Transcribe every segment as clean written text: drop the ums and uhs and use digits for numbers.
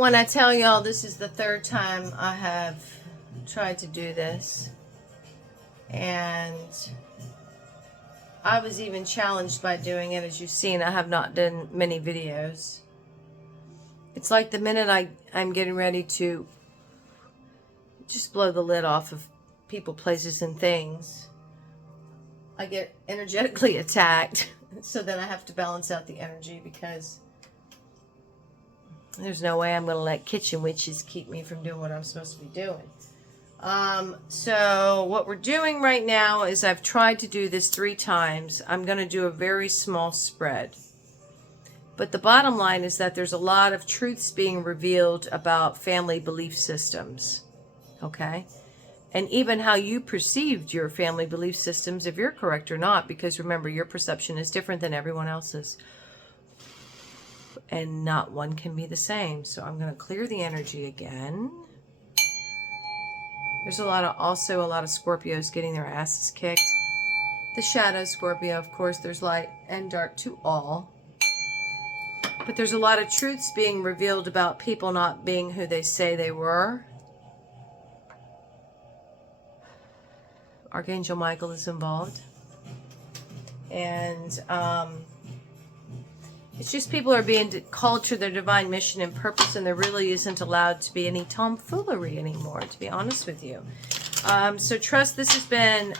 When I tell y'all this is the third time I have tried to do this, and I was even challenged by doing it. As you've seen, I have not done many videos. It's like the minute I'm getting ready to just blow the lid off of people, places, and things, I get energetically attacked. So then I have to balance out the energy, because there's no way I'm going to let kitchen witches keep me from doing what I'm supposed to be doing. So what we're doing right now is, I've tried to do this 3 times. I'm going to do a very small spread. But the bottom line is that there's a lot of truths being revealed about family belief systems. Okay? And even how you perceived your family belief systems, if you're correct or not, because remember, your perception is different than everyone else's. And not one can be the same. So I'm going to clear the energy again. There's also a lot of Scorpios getting their asses kicked. The shadow Scorpio, of course, there's light and dark to all. But there's a lot of truths being revealed about people not being who they say they were. Archangel Michael is involved. And it's just people are being called to their divine mission and purpose, and there really isn't allowed to be any tomfoolery anymore, to be honest with you. So trust, this has been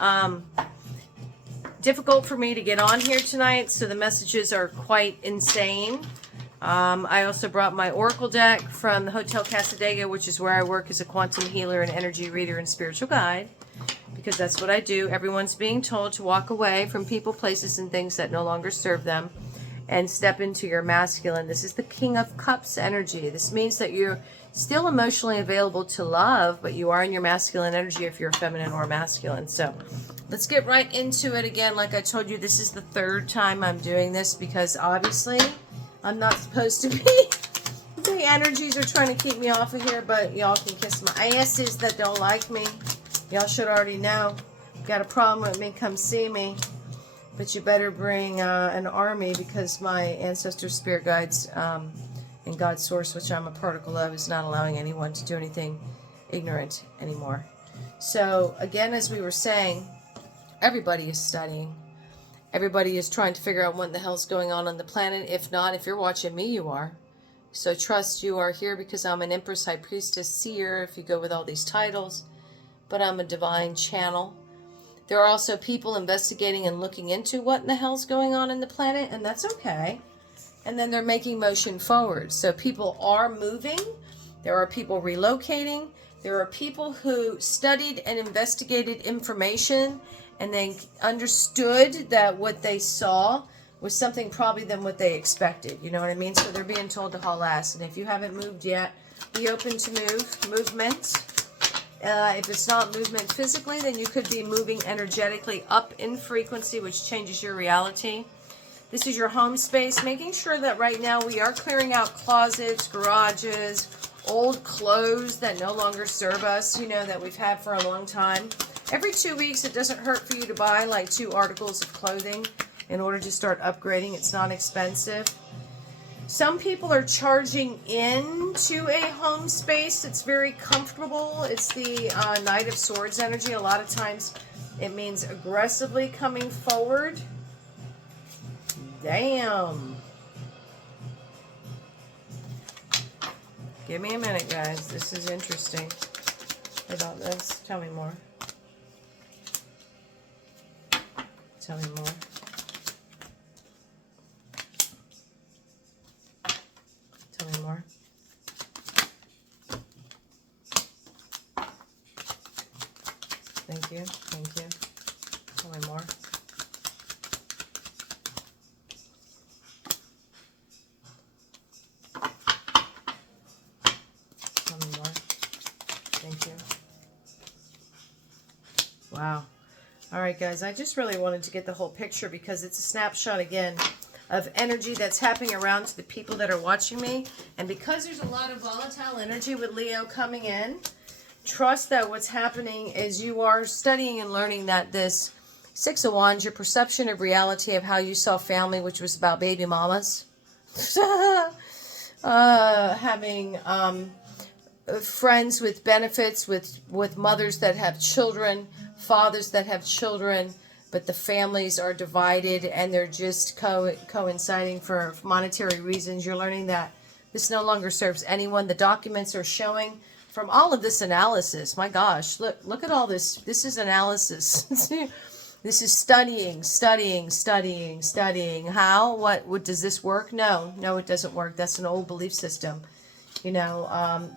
difficult for me to get on here tonight, so the messages are quite insane. I also brought my Oracle deck from the Hotel Casadega, which is where I work as a quantum healer and energy reader and spiritual guide, because that's what I do. Everyone's being told to walk away from people, places, and things that no longer serve them, and step into your masculine. This is the King of Cups energy. This means that you're still emotionally available to love, but you are in your masculine energy if you're feminine or masculine. So let's get right into it again. Like I told you, this is the 3rd time I'm doing this, because obviously I'm not supposed to be. The energies are trying to keep me off of here, but y'all can kiss my asses that don't like me. Y'all should already know. Got a problem with me, come see me. But you better bring an army, because my ancestors, spirit guides, and God's source, which I'm a particle of, is not allowing anyone to do anything ignorant anymore. So again, as we were saying, everybody is studying. Everybody is trying to figure out what the hell's going on the planet. If not, if you're watching me, you are. So trust, you are here because I'm an Empress, High Priestess, Seer, if you go with all these titles. But I'm a divine channel. There are also people investigating and looking into what in the hell's going on in the planet, and that's okay. And then they're making motion forward. So people are moving. There are people relocating. There are people who studied and investigated information, and they understood that what they saw was something probably than what they expected. You know what I mean? So they're being told to haul ass. And if you haven't moved yet, be open to movement. If it's not movement physically, then you could be moving energetically up in frequency, which changes your reality. This is your home space, making sure that right now we are clearing out closets, garages, old clothes that no longer serve us, you know, that we've had for a long time. Every 2 weeks, it doesn't hurt for you to buy like 2 articles of clothing in order to start upgrading. It's not expensive. Some people are charging into a home space. It's very comfortable. It's the Knight of Swords energy. A lot of times it means aggressively coming forward. Damn. Give me a minute, guys. This is interesting. What about this? Tell me more. Tell me more. Tell me more. Thank you. Thank you. Tell me more. Tell me more. Thank you. Wow. All right, guys. I just really wanted to get the whole picture because it's a snapshot again of energy that's happening around to the people that are watching me. And because there's a lot of volatile energy with Leo coming in, trust that what's happening is you are studying and learning that this 6 of Wands, your perception of reality of how you saw family, which was about baby mamas, having friends with benefits, with mothers that have children, fathers that have children, but the families are divided and they're just coinciding for monetary reasons. You're learning that this no longer serves anyone. The documents are showing from all of this analysis. My gosh, look at all this. This is analysis. This is studying. How? What does this work? No, it doesn't work. That's an old belief system. You know,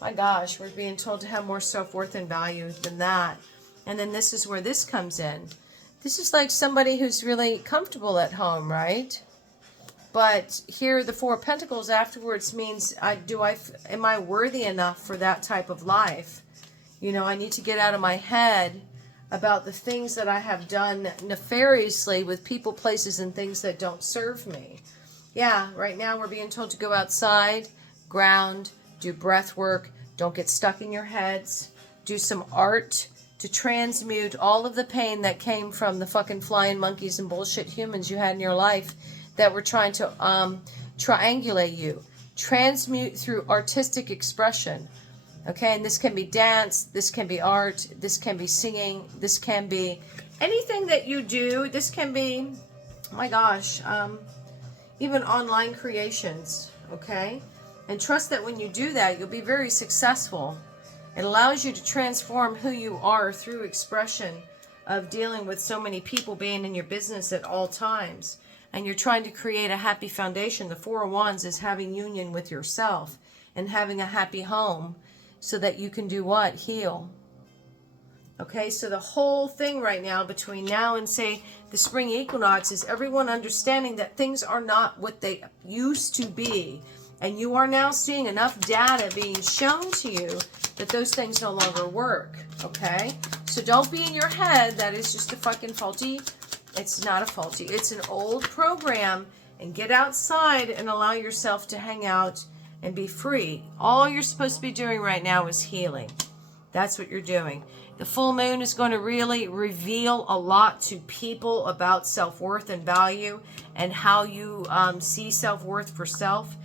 my gosh, we're being told to have more self-worth and value than that. And then this is where this comes in. This is like somebody who's really comfortable at home, right? But here the Four of Pentacles afterwards means, am I worthy enough for that type of life? You know, I need to get out of my head about the things that I have done nefariously with people, places, and things that don't serve me. Yeah, right now we're being told to go outside, ground, do breath work, don't get stuck in your heads, do some art to transmute all of the pain that came from the fucking flying monkeys and bullshit humans you had in your life that were trying to triangulate you. Transmute through artistic expression. Okay, and this can be dance, this can be art, this can be singing, this can be anything that you do. This can be, oh my gosh, even online creations, okay? And trust that when you do that, you'll be very successful. It allows you to transform who you are through expression of dealing with so many people being in your business at all times. And you're trying to create a happy foundation. The Four of Wands is having union with yourself and having a happy home so that you can do what? Heal. Okay, so the whole thing right now between now and, say, the spring equinox is everyone understanding that things are not what they used to be. And you are now seeing enough data being shown to you that those things no longer work, okay? So don't be in your head that is just a fucking faulty. It's not a faulty. It's an old program. And get outside and allow yourself to hang out and be free. All you're supposed to be doing right now is healing. That's what you're doing. The full moon is going to really reveal a lot to people about self-worth and value and how you see self-worth for self.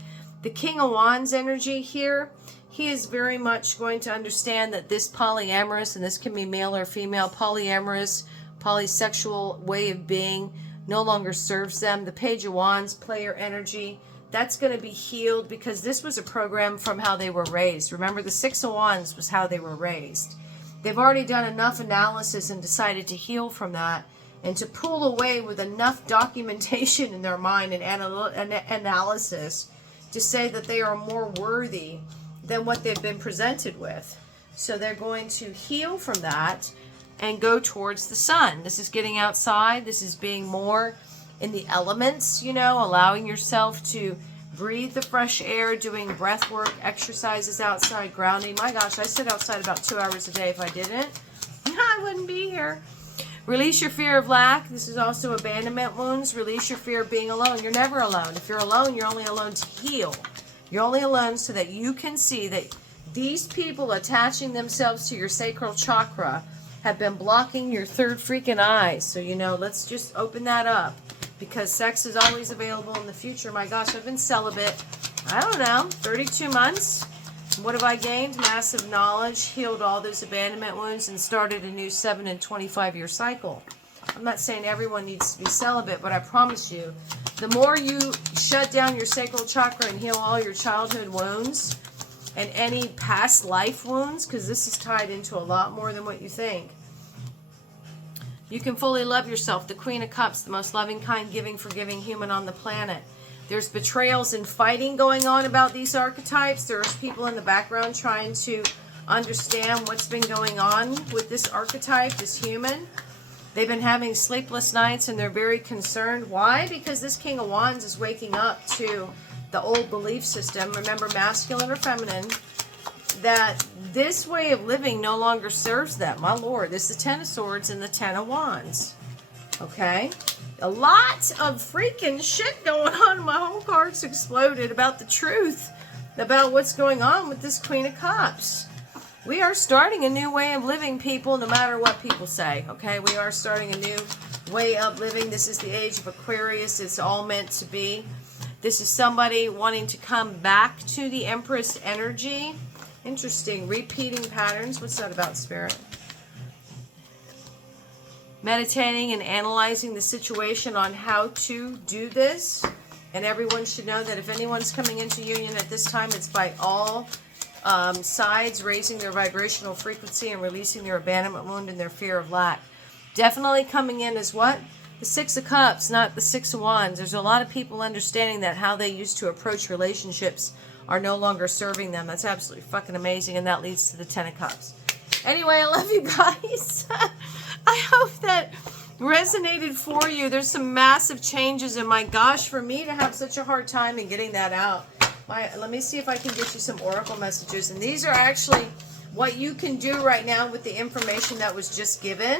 The King of Wands energy here, he is very much going to understand that this polyamorous, and this can be male or female, polyamorous, polysexual way of being no longer serves them. The Page of Wands player energy, that's going to be healed because this was a program from how they were raised. Remember, the Six of Wands was how they were raised. They've already done enough analysis and decided to heal from that and to pull away with enough documentation in their mind and analysis to say that they are more worthy than what they've been presented with. So they're going to heal from that and go towards the sun. This is getting outside. This is being more in the elements, you know, allowing yourself to breathe the fresh air, doing breath work, exercises outside, grounding. My gosh, I sit outside about 2 hours a day. If I didn't, I wouldn't be here. Release your fear of lack. This is also abandonment wounds. Release your fear of being alone. You're never alone. If you're alone, you're only alone to heal. You're only alone so that you can see that these people attaching themselves to your sacral chakra have been blocking your third freaking eye. So, you know, let's just open that up because sex is always available in the future. My gosh, I've been celibate, I don't know, 32 months. What have I gained? Massive knowledge, healed all those abandonment wounds, and started a new 7 and 25-year cycle. I'm not saying everyone needs to be celibate, but I promise you, the more you shut down your sacral chakra and heal all your childhood wounds and any past life wounds, because this is tied into a lot more than what you think, you can fully love yourself. The Queen of Cups, the most loving, kind, giving, forgiving human on the planet. There's betrayals and fighting going on about these archetypes. There's people in the background trying to understand what's been going on with this archetype, this human. They've been having sleepless nights and they're very concerned. Why? Because this King of Wands is waking up to the old belief system. Remember, masculine or feminine, that this way of living no longer serves them. My Lord, this is the Ten of Swords and the Ten of Wands. Okay? A lot of freaking shit going on. My whole card's exploded about the truth about what's going on with this Queen of Cups. We are starting a new way of living, people, no matter what people say. Okay? We are starting a new way of living. This is the age of Aquarius. It's all meant to be. This is somebody wanting to come back to the Empress energy. Interesting. Repeating patterns. What's that about, Spirit? Meditating and analyzing the situation on how to do this. And everyone should know that if anyone's coming into union at this time, it's by all sides raising their vibrational frequency and releasing their abandonment wound and their fear of lack. Definitely coming in as what? The Six of Cups, not the Six of Wands. There's a lot of people understanding that how they used to approach relationships are no longer serving them. That's absolutely fucking amazing, and that leads to the Ten of Cups. Anyway, I love you guys. I hope that resonated for you. There's some massive changes, and my gosh, for me to have such a hard time in getting that out. Let me see if I can get you some oracle messages, and these are actually what you can do right now with the information that was just given,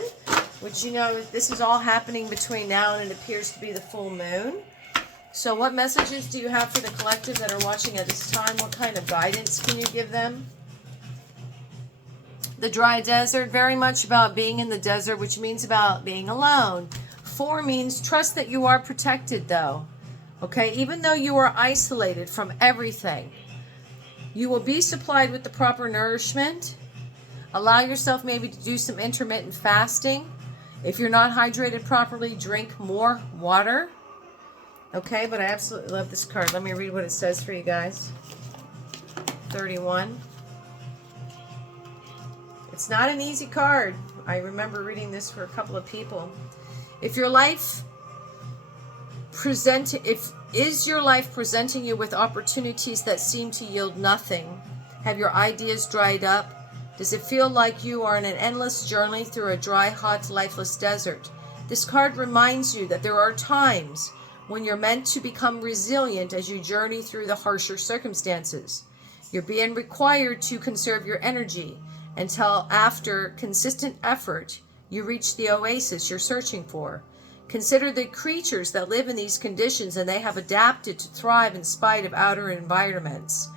which, you know, this is all happening between now and it appears to be the full moon. So what messages do you have for the collective that are watching at this time? What kind of guidance can you give them? The dry desert, very much about being in the desert, which means about being alone. 4 means trust that you are protected, though. Okay, even though you are isolated from everything, you will be supplied with the proper nourishment. Allow yourself maybe to do some intermittent fasting. If you're not hydrated properly, drink more water. Okay, but I absolutely love this card. Let me read what it says for you guys. 31. It's not an easy card. I remember reading this for a couple of people. Is your life presenting you with opportunities that seem to yield nothing? Have your ideas dried up? Does it feel like you are in an endless journey through a dry, hot, lifeless desert? This card reminds you that there are times when you're meant to become resilient as you journey through the harsher circumstances. You're being required to conserve your energy until after consistent effort you reach the oasis you're searching for. Consider the creatures that live in these conditions, and they have adapted to thrive in spite of outer environments.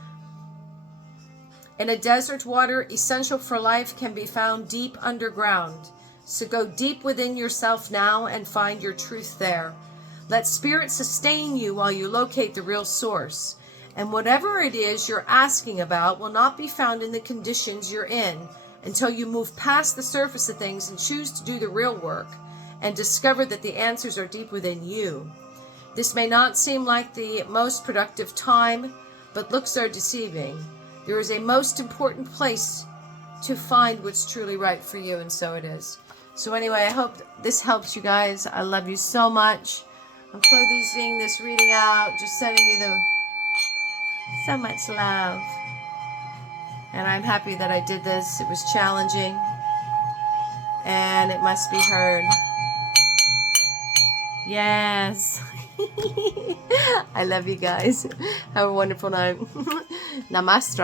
In a desert, water essential for life can be found deep underground. So go deep within yourself now and find your truth there. Let spirit sustain you while you locate the real source. And whatever it is you're asking about will not be found in the conditions you're in until you move past the surface of things and choose to do the real work and discover that the answers are deep within you. This may not seem like the most productive time, but looks are deceiving. There is a most important place to find what's truly right for you, and so it is. So anyway, I hope this helps you guys. I love you so much. I'm closing this reading out, just sending you so much love. And I'm happy that I did this. It was challenging, and it must be heard. Yes. I love you guys. Have a wonderful night. Namaste.